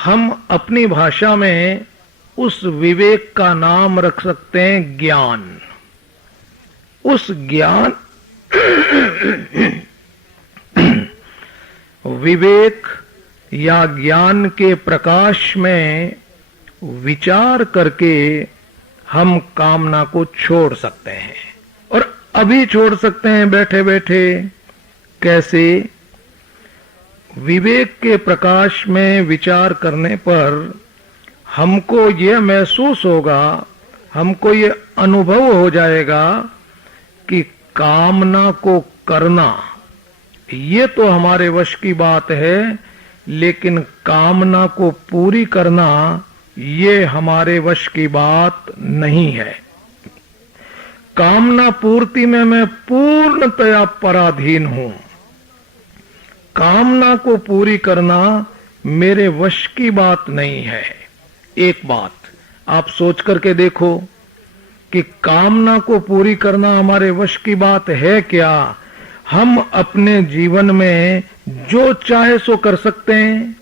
हम अपनी भाषा में उस विवेक का नाम रख सकते हैं ज्ञान। उस ज्ञान विवेक या ज्ञान के प्रकाश में विचार करके हम कामना को छोड़ सकते हैं, और अभी छोड़ सकते हैं बैठे बैठे। कैसे? विवेक के प्रकाश में विचार करने पर हमको यह महसूस होगा, हमको ये अनुभव हो जाएगा कि कामना को करना ये तो हमारे वश की बात है, लेकिन कामना को पूरी करना ये हमारे वश की बात नहीं है। कामना पूर्ति में मैं पूर्णतया पराधीन हूं। कामना को पूरी करना मेरे वश की बात नहीं है। एक बात आप सोच करके देखो कि कामना को पूरी करना हमारे वश की बात है क्या? हम अपने जीवन में जो चाहे सो कर सकते हैं।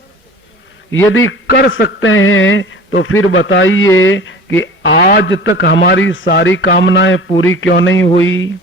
यदि कर सकते हैं तो फिर बताइए कि आज तक हमारी सारी कामनाएं पूरी क्यों नहीं हुई?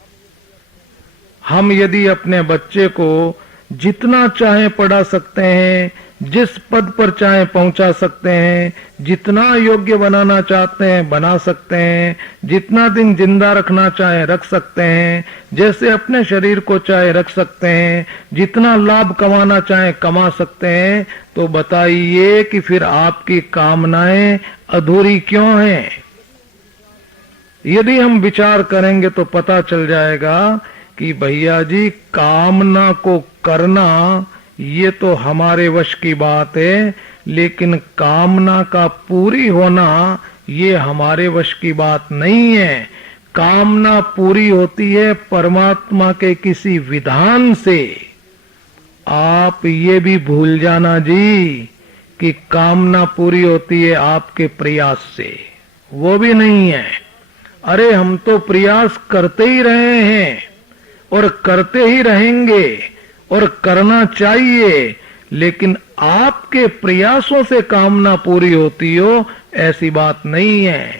हम यदि अपने बच्चे को जितना चाहे पढ़ा सकते हैं, जिस पद पर चाहे पहुंचा सकते हैं, जितना योग्य बनाना चाहते हैं बना सकते हैं, जितना दिन जिंदा रखना चाहे रख सकते हैं, जैसे अपने शरीर को चाहे रख सकते हैं, जितना लाभ कमाना चाहे कमा सकते हैं, तो बताइए कि फिर आपकी कामनाएं अधूरी क्यों हैं? यदि हम विचार करेंगे तो पता चल जाएगा कि भैया जी, कामना को करना ये तो हमारे वश की बात है, लेकिन कामना का पूरी होना ये हमारे वश की बात नहीं है। कामना पूरी होती है परमात्मा के किसी विधान से। आप ये भी भूल जाना जी कि कामना पूरी होती है आपके प्रयास से, वो भी नहीं है। अरे हम तो प्रयास करते ही रहे हैं और करते ही रहेंगे और करना चाहिए, लेकिन आपके प्रयासों से कामना पूरी होती हो ऐसी बात नहीं है।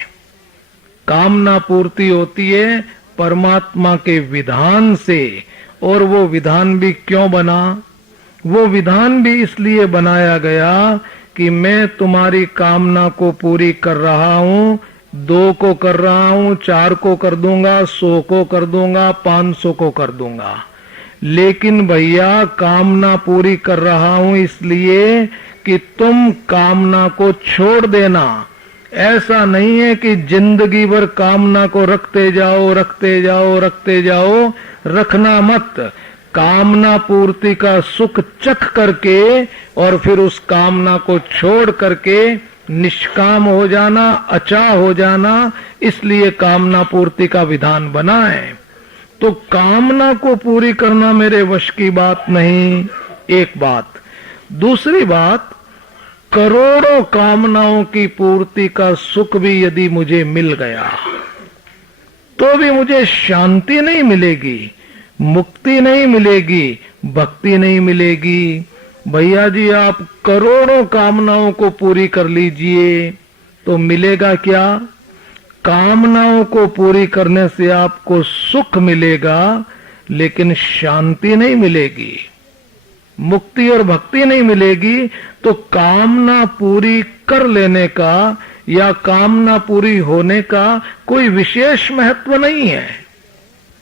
कामना पूर्ति होती है परमात्मा के विधान से। और वो विधान भी क्यों बना? वो विधान भी इसलिए बनाया गया कि मैं तुम्हारी कामना को पूरी कर रहा हूं। 2 को कर रहा हूं, 4 को कर दूंगा, 100 को कर दूंगा, 500 को कर दूंगा, लेकिन भैया कामना पूरी कर रहा हूं इसलिए कि तुम कामना को छोड़ देना। ऐसा नहीं है कि जिंदगी भर कामना को रखते जाओ रखते जाओ रखते जाओ। रखना मत। कामना पूर्ति का सुख चख करके और फिर उस कामना को छोड़ करके निष्काम हो जाना, अचा हो जाना, इसलिए कामना पूर्ति का विधान बना है। तो कामना को पूरी करना मेरे वश की बात नहीं, एक बात। दूसरी बात, करोड़ों कामनाओं की पूर्ति का सुख भी यदि मुझे मिल गया तो भी मुझे शांति नहीं मिलेगी, मुक्ति नहीं मिलेगी, भक्ति नहीं मिलेगी। भैया जी, आप करोड़ों कामनाओं को पूरी कर लीजिए तो मिलेगा क्या? कामनाओं को पूरी करने से आपको सुख मिलेगा, लेकिन शांति नहीं मिलेगी, मुक्ति और भक्ति नहीं मिलेगी। तो कामना पूरी कर लेने का या कामना पूरी होने का कोई विशेष महत्व नहीं है।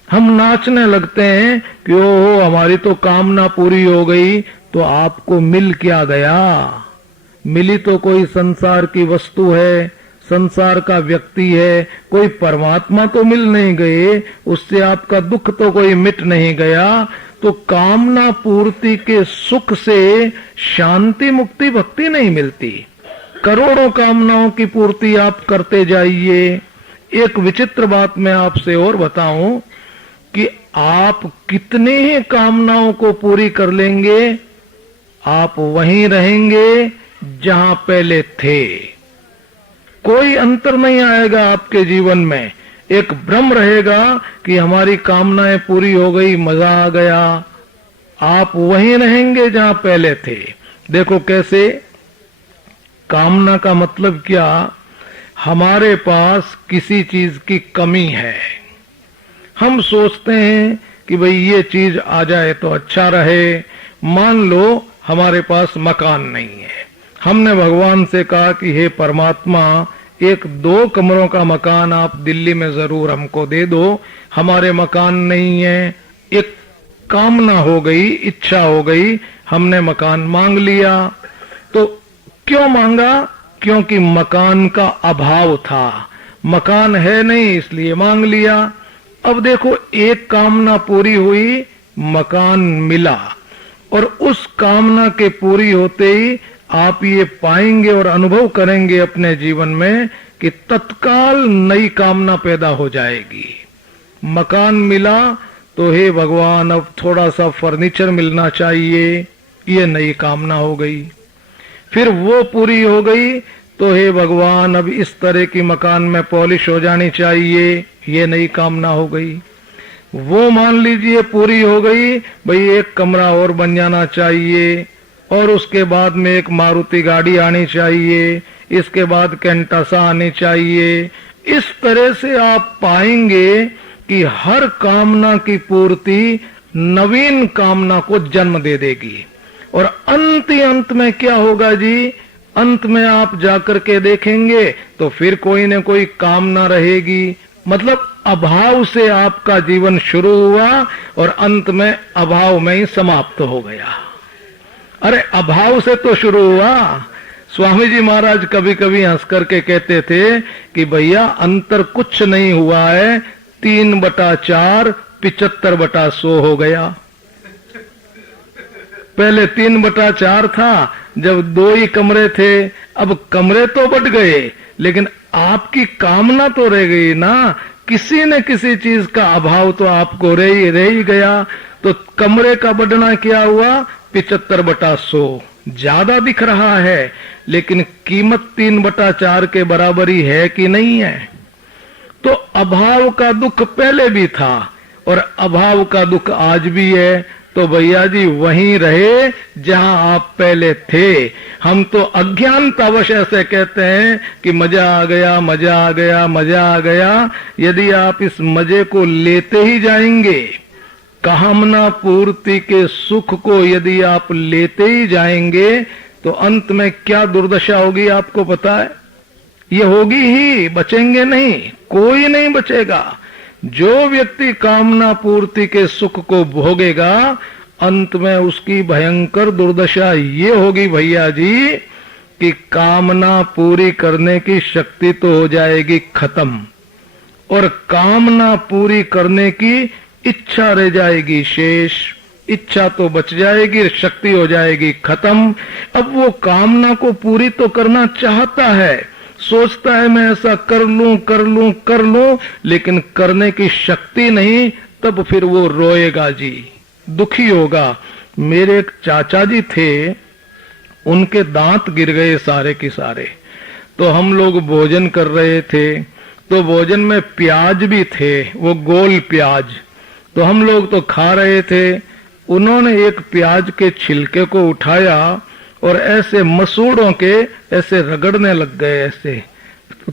हम नाचने लगते हैं कि ओहो हमारी तो कामना पूरी हो गई, तो आपको मिल क्या गया? मिली तो कोई संसार की वस्तु है, संसार का व्यक्ति है, कोई परमात्मा तो मिल नहीं गए, उससे आपका दुख तो कोई मिट नहीं गया। तो कामना पूर्ति के सुख से शांति मुक्ति भक्ति नहीं मिलती। करोड़ों कामनाओं की पूर्ति आप करते जाइए। एक विचित्र बात मैं आपसे और बताऊं कि आप कितने ही कामनाओं को पूरी कर लेंगे, आप वहीं रहेंगे जहां पहले थे। कोई अंतर नहीं आएगा आपके जीवन में। एक भ्रम रहेगा कि हमारी कामनाएं पूरी हो गई, मजा आ गया। आप वहीं रहेंगे जहां पहले थे। देखो कैसे, कामना का मतलब क्या? हमारे पास किसी चीज की कमी है, हम सोचते हैं कि भाई ये चीज आ जाए तो अच्छा रहे। मान लो हमारे पास मकान नहीं है, हमने भगवान से कहा कि हे परमात्मा, एक 2 कमरों का मकान आप दिल्ली में जरूर हमको दे दो। हमारे मकान नहीं है, एक कामना हो गई, इच्छा हो गई, हमने मकान मांग लिया। तो क्यों मांगा? क्योंकि मकान का अभाव था, मकान है नहीं इसलिए मांग लिया। अब देखो, एक कामना पूरी हुई, मकान मिला, और उस कामना के पूरी होते ही आप ये पाएंगे और अनुभव करेंगे अपने जीवन में कि तत्काल नई कामना पैदा हो जाएगी। मकान मिला तो हे भगवान, अब थोड़ा सा फर्नीचर मिलना चाहिए, ये नई कामना हो गई। फिर वो पूरी हो गई तो हे भगवान, अब इस तरह की मकान में पॉलिश हो जानी चाहिए, ये नई कामना हो गई। वो मान लीजिए पूरी हो गई, भाई एक कमरा और बन जाना चाहिए, और उसके बाद में एक मारुति गाड़ी आनी चाहिए, इसके बाद कैंटासा आनी चाहिए। इस तरह से आप पाएंगे कि हर कामना की पूर्ति नवीन कामना को जन्म दे देगी। और अंत में क्या होगा जी? अंत में आप जाकर के देखेंगे तो फिर कोई न कोई कामना रहेगी। मतलब अभाव से आपका जीवन शुरू हुआ और अंत में अभाव में ही समाप्त हो गया। अरे अभाव से तो शुरू हुआ। स्वामी जी महाराज कभी कभी हंस करके कहते थे कि भैया अंतर कुछ नहीं हुआ है, 3/4 75/100 हो गया। पहले 3/4 था जब 2 ही कमरे थे, अब कमरे तो बढ़ गए लेकिन आपकी कामना तो रह गई ना। किसी न किसी चीज का अभाव तो आपको रह ही गया। तो कमरे का बढ़ना क्या हुआ? 75/100 ज्यादा दिख रहा है, लेकिन कीमत 3/4 के बराबर ही है कि नहीं है? तो अभाव का दुख पहले भी था और अभाव का दुख आज भी है। तो भैया जी वहीं रहे जहां आप पहले थे। हम तो अज्ञानतावश ऐसे कहते हैं कि मजा आ गया, मजा आ गया, मजा आ गया। यदि आप इस मजे को लेते ही जाएंगे, कामना पूर्ति के सुख को यदि आप लेते ही जाएंगे, तो अंत में क्या दुर्दशा होगी आपको पता है? ये होगी ही, बचेंगे नहीं, कोई नहीं बचेगा। जो व्यक्ति कामना पूर्ति के सुख को भोगेगा, अंत में उसकी भयंकर दुर्दशा ये होगी भैया जी कि कामना पूरी करने की शक्ति तो हो जाएगी खत्म, और कामना पूरी करने की इच्छा रह जाएगी शेष। इच्छा तो बच जाएगी, शक्ति हो जाएगी खत्म। अब वो कामना को पूरी तो करना चाहता है, सोचता है मैं ऐसा कर लूं कर लूं कर लूं, लेकिन करने की शक्ति नहीं। तब फिर वो रोएगा जी, दुखी होगा। मेरे एक चाचा जी थे, उनके दांत गिर गए सारे के सारे। तो हम लोग भोजन कर रहे थे, तो भोजन में प्याज भी थे, वो गोल प्याज। तो हम लोग तो खा रहे थे। उन्होंने एक प्याज के छिलके को उठाया और ऐसे मसूड़ों के ऐसे रगड़ने लग गए ऐसे।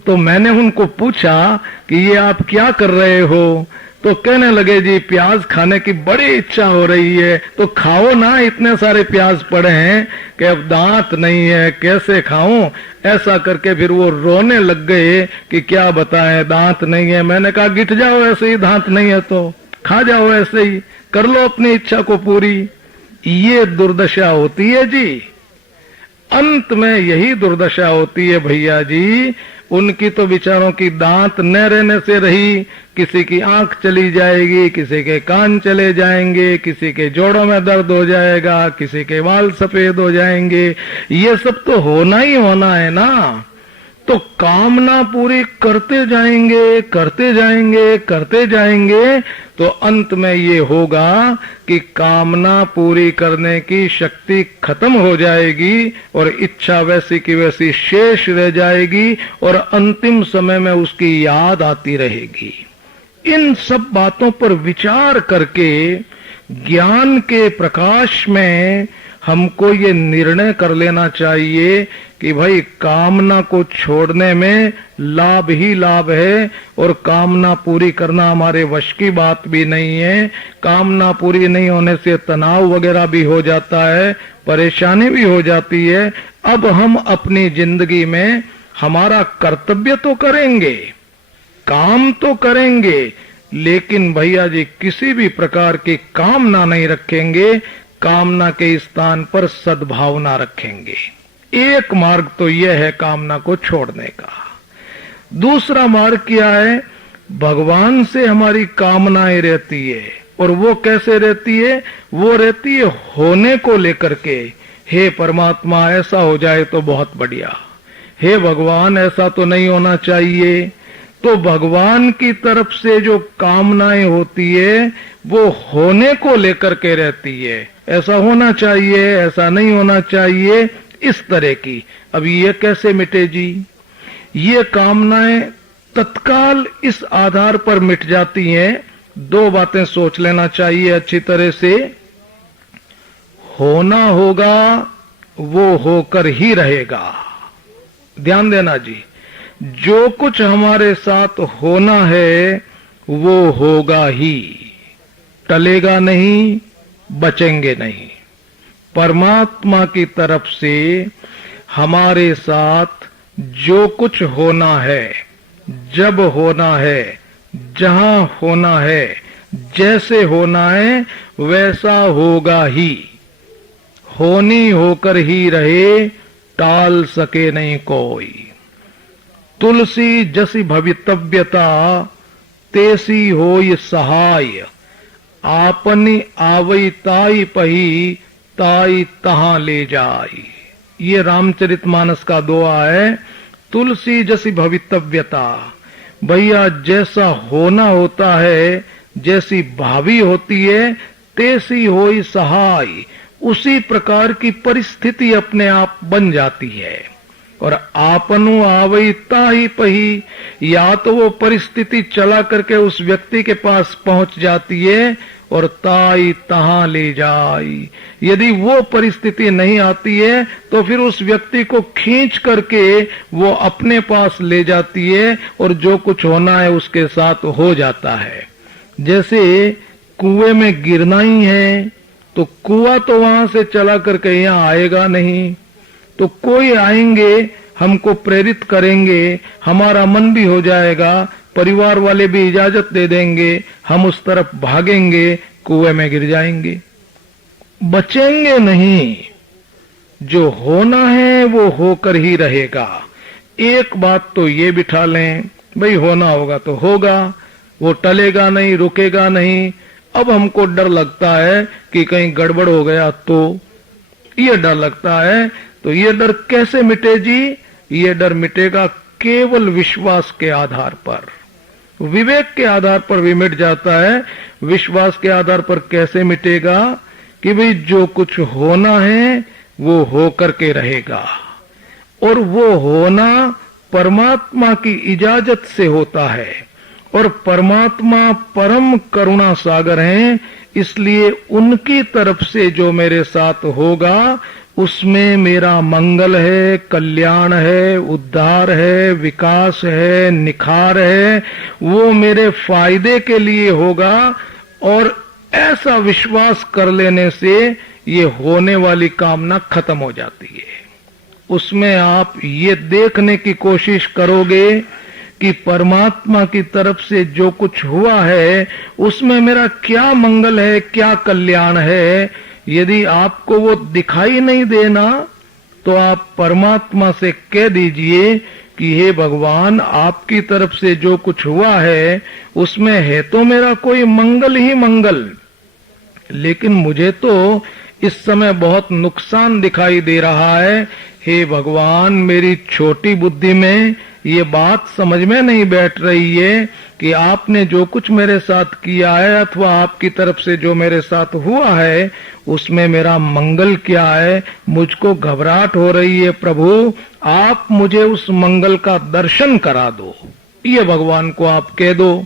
तो मैंने उनको पूछा कि ये आप क्या कर रहे हो? तो कहने लगे जी प्याज खाने की बड़ी इच्छा हो रही है, तो खाओ ना, इतने सारे प्याज पड़े हैं कि अब दांत नहीं है, कैसे खाऊं? ऐसा करके फिर वो रोने लग गए कि क्या बताएं, दांत नहीं है। मैंने कहा गिट जाओ ऐसे ही, दांत नहीं है तो खा जाओ ऐसे ही, कर लो अपनी इच्छा को पूरी। ये दुर्दशा होती है जी, अंत में यही दुर्दशा होती है भैया जी। उनकी तो विचारों की दांत न रहने से रही, किसी की आंख चली जाएगी, किसी के कान चले जाएंगे, किसी के जोड़ों में दर्द हो जाएगा, किसी के बाल सफेद हो जाएंगे। ये सब तो होना ही होना है ना। तो कामना पूरी करते जाएंगे करते जाएंगे करते जाएंगे, तो अंत में ये होगा कि कामना पूरी करने की शक्ति खत्म हो जाएगी और इच्छा वैसी की वैसी शेष रह जाएगी और अंतिम समय में उसकी याद आती रहेगी। इन सब बातों पर विचार करके ज्ञान के प्रकाश में हमको ये निर्णय कर लेना चाहिए कि भाई कामना को छोड़ने में लाभ ही लाभ है, और कामना पूरी करना हमारे वश की बात भी नहीं है। कामना पूरी नहीं होने से तनाव वगैरह भी हो जाता है, परेशानी भी हो जाती है। अब हम अपनी जिंदगी में हमारा कर्तव्य तो करेंगे, काम तो करेंगे, लेकिन भैया जी किसी भी प्रकार की कामना नहीं रखेंगे। कामना के स्थान पर सद्भावना रखेंगे। एक मार्ग तो यह है कामना को छोड़ने का। दूसरा मार्ग क्या है? भगवान से हमारी कामनाएं रहती है, और वो कैसे रहती है? वो रहती है होने को लेकर के। हे परमात्मा, ऐसा हो जाए तो बहुत बढ़िया। हे भगवान, ऐसा तो नहीं होना चाहिए। तो भगवान की तरफ से जो कामनाएं होती है वो होने को लेकर के रहती है। ऐसा होना चाहिए, ऐसा नहीं होना चाहिए, इस तरह की। अब ये कैसे मिटे जी? ये कामनाएं तत्काल इस आधार पर मिट जाती हैं। दो बातें सोच लेना चाहिए अच्छी तरह से। होना होगा, वो होकर ही रहेगा। ध्यान देना जी, जो कुछ हमारे साथ होना है वो होगा ही, टलेगा नहीं, बचेंगे नहीं। परमात्मा की तरफ से हमारे साथ जो कुछ होना है, जब होना है, जहां होना है, जैसे होना है, वैसा होगा ही। होनी होकर ही रहे, टाल सके नहीं कोई। तुलसी जसी भवितव्यता, तेसी होय सहाय। आपनी आवई ताई पही, ताई तहां ले जाई। ये रामचरितमानस का दोहा है। तुलसी जैसी भवितव्यता, भैया जैसा होना होता है, जैसी भावी होती है, तैसी होई सहाय। उसी प्रकार की परिस्थिति अपने आप बन जाती है। और आपनु आवई ताई पही, या तो वो परिस्थिति चला करके उस व्यक्ति के पास पहुंच जाती है, और ताई तहां ले जाई। यदि वो परिस्थिति नहीं आती है तो फिर उस व्यक्ति को खींच करके वो अपने पास ले जाती है, और जो कुछ होना है उसके साथ हो जाता है। जैसे कुएं में गिरना ही है, तो कुआं तो वहां से चला करके यहाँ आएगा नहीं, तो कोई आएंगे, हमको प्रेरित करेंगे, हमारा मन भी हो जाएगा, परिवार वाले भी इजाजत दे देंगे, हम उस तरफ भागेंगे, कुएं में गिर जाएंगे, बचेंगे नहीं। जो होना है वो होकर ही रहेगा। एक बात तो ये बिठा लें, भाई होना होगा तो होगा, वो टलेगा नहीं, रुकेगा नहीं। अब हमको डर लगता है कि कहीं गड़बड़ हो गया तो, ये डर लगता है। तो ये डर कैसे मिटे जी? ये डर मिटेगा केवल विश्वास के आधार पर। विवेक के आधार पर भी मिट जाता है। विश्वास के आधार पर कैसे मिटेगा? कि भाई जो कुछ होना है वो होकर के रहेगा, और वो होना परमात्मा की इजाजत से होता है। और परमात्मा परम करुणा सागर हैं, इसलिए उनकी तरफ से जो मेरे साथ होगा उसमें मेरा मंगल है, कल्याण है, उद्धार है, विकास है, निखार है। वो मेरे फायदे के लिए होगा। और ऐसा विश्वास कर लेने से ये होने वाली कामना खत्म हो जाती है। उसमें आप ये देखने की कोशिश करोगे कि परमात्मा की तरफ से जो कुछ हुआ है उसमें मेरा क्या मंगल है, क्या कल्याण है। यदि आपको वो दिखाई नहीं देना तो आप परमात्मा से कह दीजिए कि हे भगवान, आपकी तरफ से जो कुछ हुआ है उसमें है तो मेरा कोई मंगल ही मंगल, लेकिन मुझे तो इस समय बहुत नुकसान दिखाई दे रहा है। हे भगवान, मेरी छोटी बुद्धि में ये बात समझ में नहीं बैठ रही है कि आपने जो कुछ मेरे साथ किया है अथवा आपकी तरफ से जो मेरे साथ हुआ है उसमें मेरा मंगल क्या है। मुझको घबराहट हो रही है प्रभु, आप मुझे उस मंगल का दर्शन करा दो, ये भगवान को आप कह दो।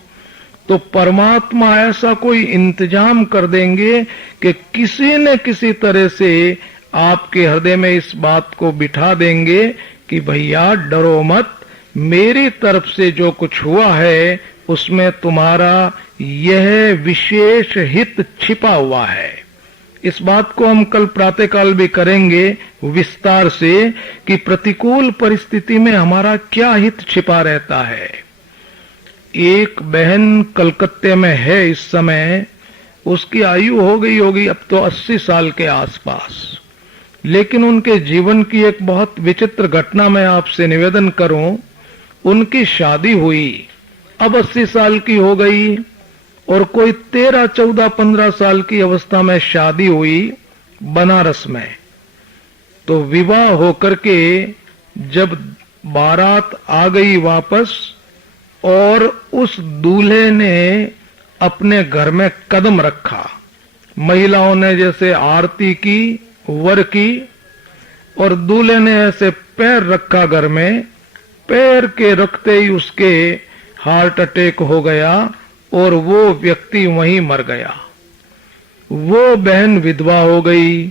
तो परमात्मा ऐसा कोई इंतजाम कर देंगे कि किसी न किसी तरह से आपके हृदय में इस बात को बिठा देंगे कि भैया डरो मत, मेरी तरफ से जो कुछ हुआ है उसमें तुम्हारा यह विशेष हित छिपा हुआ है। इस बात को हम कल प्रातःकाल भी करेंगे विस्तार से कि प्रतिकूल परिस्थिति में हमारा क्या हित छिपा रहता है। एक बहन कलकत्ते में है इस समय, उसकी आयु हो गई होगी अब तो 80 साल के आसपास, लेकिन उनके जीवन की एक बहुत विचित्र घटना मैं आपसे निवेदन करूं। उनकी शादी हुई, अब 80 साल की हो गई, और कोई 13, 14, 15 साल की अवस्था में शादी हुई बनारस में। तो विवाह होकर के जब बारात आ गई वापस, और उस दूल्हे ने अपने घर में कदम रखा, महिलाओं ने जैसे आरती की वर की, और दूल्हे ने ऐसे पैर रखा घर में, पैर के रखते ही उसके हार्ट अटैक हो गया और वो व्यक्ति वहीं मर गया। वो बहन विधवा हो गई।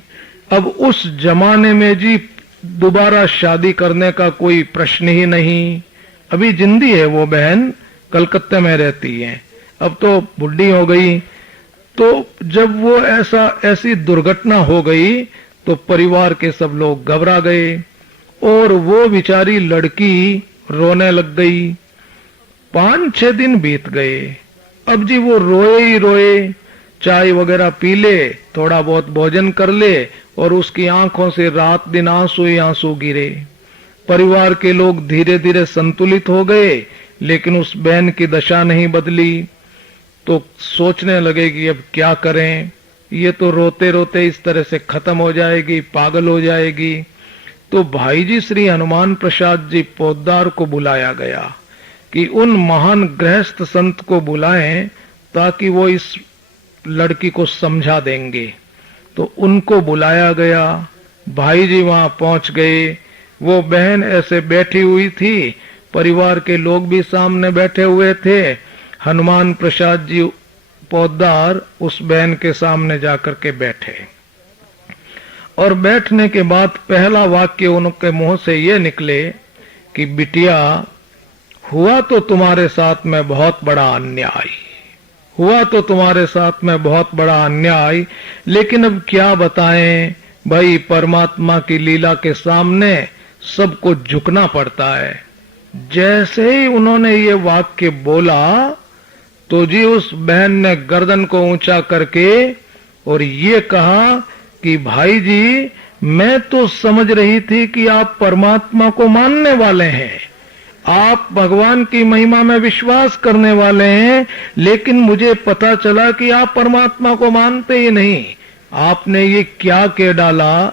अब उस जमाने में जी दोबारा शादी करने का कोई प्रश्न ही नहीं। अभी जिंदी है वो बहन, कलकत्ते में रहती है, अब तो बुढ़ी हो गई। तो जब वो ऐसी दुर्घटना हो गई तो परिवार के सब लोग घबरा गए, और वो बेचारी लड़की रोने लग गई। 5-6 दिन बीत गए। अब जी वो रोए ही रोए, चाय वगैरह पी ले, थोड़ा बहुत भोजन कर ले, और उसकी आंखों से रात दिन आंसू ही आंसू गिरे। परिवार के लोग धीरे धीरे संतुलित हो गए, लेकिन उस बहन की दशा नहीं बदली। तो सोचने लगे कि अब क्या करें, ये तो रोते रोते इस तरह से खत्म हो जाएगी, पागल हो जाएगी। तो भाई जी श्री हनुमान प्रसाद जी पोद्दार को बुलाया गया कि उन महान गृहस्थ संत को बुलाएं ताकि वो इस लड़की को समझा देंगे। तो उनको बुलाया गया, भाई जी वहां पहुंच गए। वो बहन ऐसे बैठी हुई थी, परिवार के लोग भी सामने बैठे हुए थे। हनुमान प्रसाद जी पोद्दार उस बहन के सामने जाकर के बैठे, और बैठने के बाद पहला वाक्य उनके मुंह से ये निकले कि बिटिया, हुआ तो तुम्हारे साथ में बहुत बड़ा अन्याय, हुआ तो तुम्हारे साथ में बहुत बड़ा अन्याय, लेकिन अब क्या बताएं भाई, परमात्मा की लीला के सामने सबको झुकना पड़ता है। जैसे ही उन्होंने ये वाक्य बोला तो जी उस बहन ने गर्दन को ऊंचा करके और ये कहा कि भाई जी, मैं तो समझ रही थी कि आप परमात्मा को मानने वाले हैं, आप भगवान की महिमा में विश्वास करने वाले हैं, लेकिन मुझे पता चला कि आप परमात्मा को मानते ही नहीं। आपने ये क्या कह डाला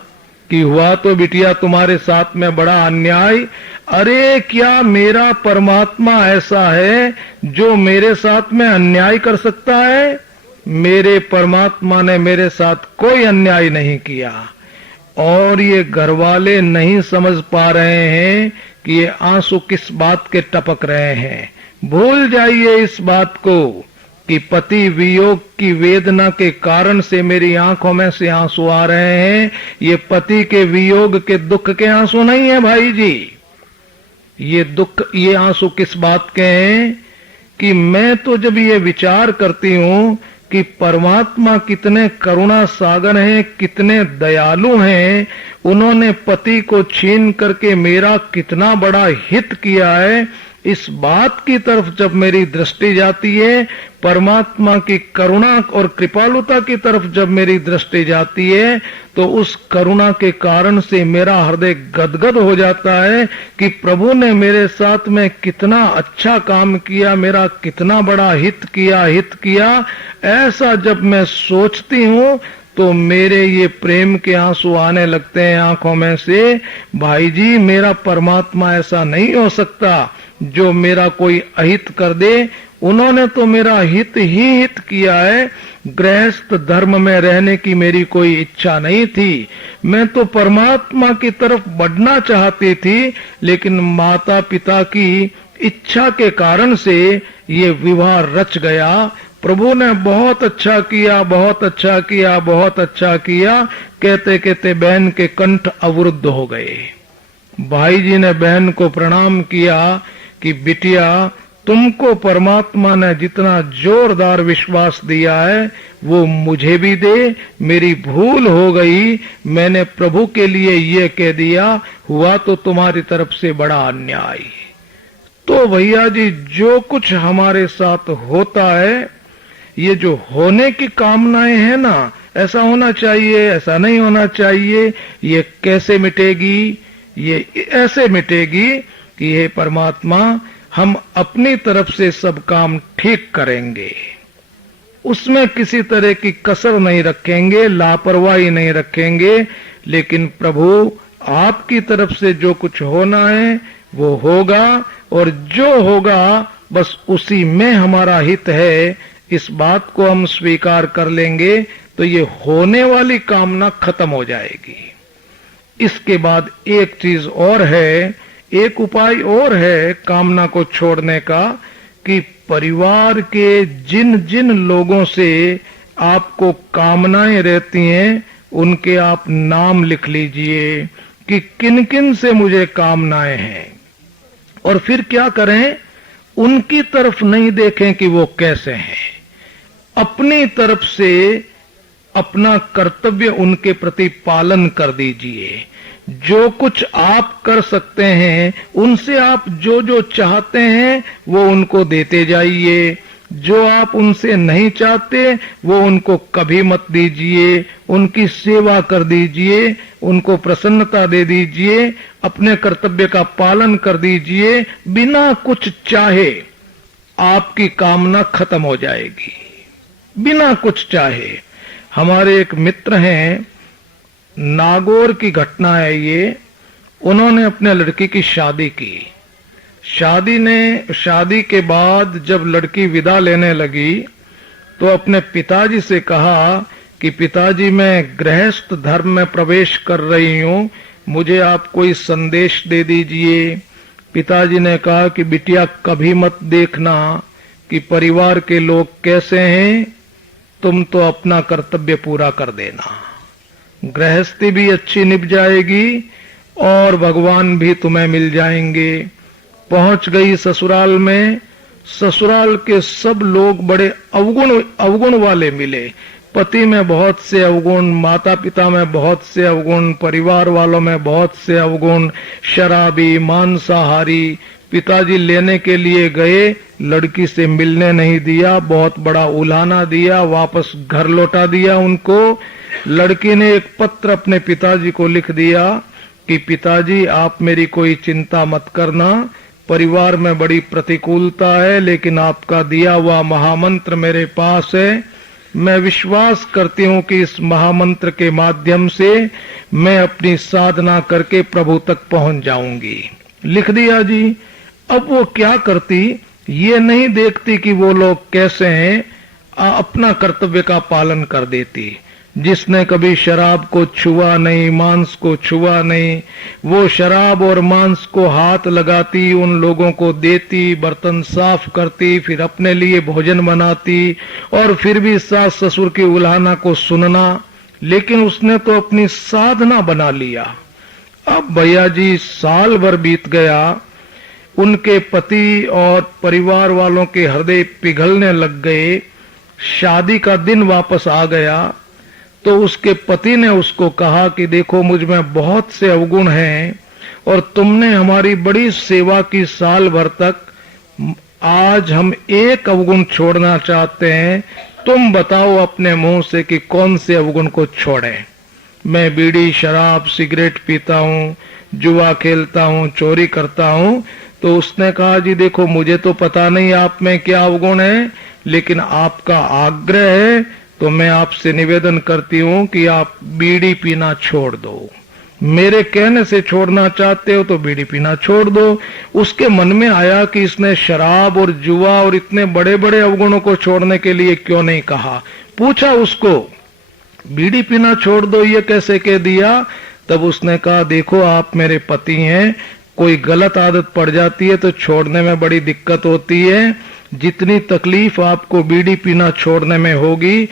कि हुआ तो बिटिया तुम्हारे साथ में बड़ा अन्याय। अरे क्या मेरा परमात्मा ऐसा है जो मेरे साथ में अन्याय कर सकता है? मेरे परमात्मा ने मेरे साथ कोई अन्याय नहीं किया। और ये घरवाले नहीं समझ पा रहे हैं कि ये आंसू किस बात के टपक रहे हैं। भूल जाइए इस बात को कि पति वियोग की वेदना के कारण से मेरी आंखों में से आंसू आ रहे हैं। ये पति के वियोग के दुख के आंसू नहीं है भाई जी। ये दुख, ये आंसू किस बात के हैं कि मैं तो जब ये विचार करती हूं कि परमात्मा कितने करुणा सागर हैं, कितने दयालु हैं, उन्होंने पति को छीन करके मेरा कितना बड़ा हित किया है, इस बात की तरफ जब मेरी दृष्टि जाती है, परमात्मा की करुणा और कृपालुता की तरफ जब मेरी दृष्टि जाती है, तो उस करुणा के कारण से मेरा हृदय गदगद हो जाता है कि प्रभु ने मेरे साथ में कितना अच्छा काम किया, मेरा कितना बड़ा हित किया। ऐसा जब मैं सोचती हूँ तो मेरे ये प्रेम के आंसू आने लगते हैं आंखों में से। भाई जी, मेरा परमात्मा ऐसा नहीं हो सकता जो मेरा कोई अहित कर दे। उन्होंने तो मेरा हित ही हित किया है। गृहस्थ धर्म में रहने की मेरी कोई इच्छा नहीं थी, मैं तो परमात्मा की तरफ बढ़ना चाहती थी, लेकिन माता पिता की इच्छा के कारण से ये विवाह रच गया। प्रभु ने बहुत अच्छा किया, बहुत अच्छा किया, बहुत अच्छा किया कहते कहते बहन के कंठ अवरुद्ध हो गए। भाई जी ने बहन को प्रणाम किया कि बिटिया, तुमको परमात्मा ने जितना जोरदार विश्वास दिया है वो मुझे भी दे। मेरी भूल हो गई, मैंने प्रभु के लिए ये कह दिया, हुआ तो तुम्हारी तरफ से बड़ा अन्याय। तो भैया जी, जो कुछ हमारे साथ होता है, ये जो होने की कामनाएं है ना, ऐसा होना चाहिए, ऐसा नहीं होना चाहिए, ये कैसे मिटेगी? ये ऐसे मिटेगी कि हे परमात्मा, हम अपनी तरफ से सब काम ठीक करेंगे, उसमें किसी तरह की कसर नहीं रखेंगे, लापरवाही नहीं रखेंगे। लेकिन प्रभु, आपकी तरफ से जो कुछ होना है वो होगा, और जो होगा बस उसी में हमारा हित है, इस बात को हम स्वीकार कर लेंगे तो ये होने वाली कामना खत्म हो जाएगी। इसके बाद एक चीज और है, एक उपाय और है कामना को छोड़ने का, कि परिवार के जिन जिन लोगों से आपको कामनाएं रहती हैं उनके आप नाम लिख लीजिए कि किन किन से मुझे कामनाएं हैं। और फिर क्या करें, उनकी तरफ नहीं देखें कि वो कैसे हैं, अपनी तरफ से अपना कर्तव्य उनके प्रति पालन कर दीजिए। जो कुछ आप कर सकते हैं उनसे आप जो जो चाहते हैं वो उनको देते जाइए, जो आप उनसे नहीं चाहते वो उनको कभी मत दीजिए, उनकी सेवा कर दीजिए, उनको प्रसन्नता दे दीजिए, अपने कर्तव्य का पालन कर दीजिए। बिना कुछ चाहे आपकी कामना खत्म हो जाएगी, बिना कुछ चाहे। हमारे एक मित्र हैं, नागौर की घटना है ये, उन्होंने अपने लड़की की शादी की। शादी के बाद जब लड़की विदा लेने लगी तो अपने पिताजी से कहा कि पिताजी, मैं गृहस्थ धर्म में प्रवेश कर रही हूं, मुझे आप कोई संदेश दे दीजिए। पिताजी ने कहा कि बिटिया, कभी मत देखना कि परिवार के लोग कैसे हैं, तुम तो अपना कर्तव्य पूरा कर देना, गृहस्थी भी अच्छी निभ जाएगी और भगवान भी तुम्हें मिल जाएंगे। पहुंच गई ससुराल में, ससुराल के सब लोग बड़े अवगुण वाले मिले। पति में बहुत से अवगुण, माता पिता में बहुत से अवगुण, परिवार वालों में बहुत से अवगुण, शराबी, मांसाहारी। पिताजी लेने के लिए गए, लड़की से मिलने नहीं दिया, बहुत बड़ा उलाहना दिया, वापस घर लौटा दिया उनको। लड़की ने एक पत्र अपने पिताजी को लिख दिया कि पिताजी, आप मेरी कोई चिंता मत करना, परिवार में बड़ी प्रतिकूलता है, लेकिन आपका दिया हुआ महामंत्र मेरे पास है। मैं विश्वास करती हूँ कि इस महामंत्र के माध्यम से मैं अपनी साधना करके प्रभु तक पहुंच जाऊंगी। लिख दिया जी। अब वो क्या करती, ये नहीं देखती कि वो लोग कैसे हैं, अपना कर्तव्य का पालन कर देती। जिसने कभी शराब को छुआ नहीं, मांस को छुआ नहीं, वो शराब और मांस को हाथ लगाती, उन लोगों को देती, बर्तन साफ करती, फिर अपने लिए भोजन बनाती, और फिर भी सास ससुर की उलाहना को सुनना। लेकिन उसने तो अपनी साधना बना लिया। अब भैया जी, साल भर बीत गया, उनके पति और परिवार वालों के हृदय पिघलने लग गए। शादी का दिन वापस आ गया तो उसके पति ने उसको कहा कि देखो, मुझ में बहुत से अवगुण हैं और तुमने हमारी बड़ी सेवा की साल भर तक, आज हम एक अवगुण छोड़ना चाहते हैं, तुम बताओ अपने मुंह से कि कौन से अवगुण को छोड़ें। मैं बीड़ी, शराब, सिगरेट पीता हूँ, जुआ खेलता हूँ, चोरी करता हूँ। तो उसने कहा, जी देखो, मुझे तो पता नहीं आप में क्या अवगुण है, लेकिन आपका आग्रह है तो मैं आपसे निवेदन करती हूँ कि आप बीड़ी पीना छोड़ दो। मेरे कहने से छोड़ना चाहते हो तो बीड़ी पीना छोड़ दो। उसके मन में आया कि इसने शराब और जुआ और इतने बड़े बड़े अवगुणों को छोड़ने के लिए क्यों नहीं कहा। पूछा उसको, बीड़ी पीना छोड़ दो ये कैसे कह दिया? तब उसने कहा, देखो आप मेरे पति हैं, कोई गलत आदत पड़ जाती है तो छोड़ने में बड़ी दिक्कत होती है, जितनी तकलीफ आपको बीड़ी पीना छोड़ने में होगी,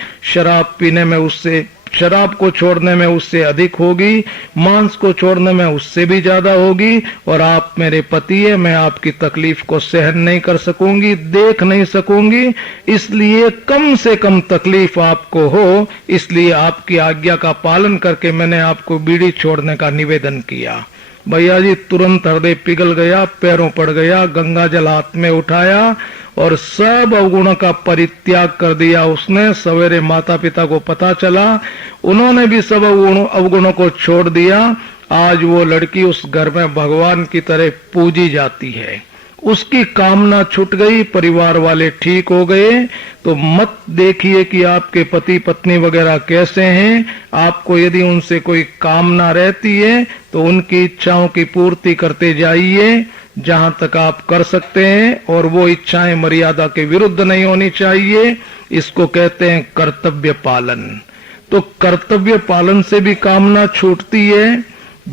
शराब को छोड़ने में उससे अधिक होगी, मांस को छोड़ने में उससे भी ज्यादा होगी। और आप मेरे पति है, मैं आपकी तकलीफ को सहन नहीं कर सकूंगी, देख नहीं सकूंगी, इसलिए कम से कम तकलीफ आपको हो, इसलिए आपकी आज्ञा का पालन करके मैंने आपको बीड़ी छोड़ने का निवेदन किया। भैया जी तुरंत हृदय पिघल गया, पैरों पड़ गया, गंगा जल हाथ में उठाया और सब अवगुणों का परित्याग कर दिया उसने। सवेरे माता पिता को पता चला, उन्होंने भी सब अवगुणों को छोड़ दिया। आज वो लड़की उस घर में भगवान की तरह पूजी जाती है। उसकी कामना छूट गई, परिवार वाले ठीक हो गए। तो मत देखिए कि आपके पति पत्नी वगैरह कैसे हैं। आपको यदि उनसे कोई कामना रहती है तो उनकी इच्छाओं की पूर्ति करते जाइए जहां तक आप कर सकते हैं, और वो इच्छाएं मर्यादा के विरुद्ध नहीं होनी चाहिए। इसको कहते हैं कर्तव्य पालन। तो कर्तव्य पालन से भी कामना छूटती है,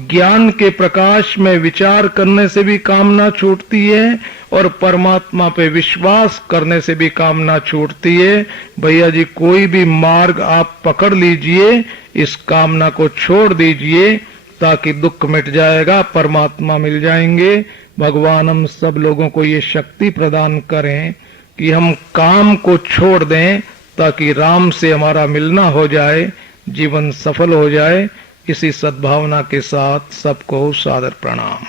ज्ञान के प्रकाश में विचार करने से भी कामना छूटती है, और परमात्मा पे विश्वास करने से भी कामना छूटती है। भैया जी कोई भी मार्ग आप पकड़ लीजिए, इस कामना को छोड़ दीजिए ताकि दुख मिट जाएगा, परमात्मा मिल जाएंगे। भगवान हम सब लोगों को ये शक्ति प्रदान करें कि हम काम को छोड़ दें ताकि राम से हमारा मिलना हो जाए, जीवन सफल हो जाए। इसी सद्भावना के साथ सबको सादर प्रणाम।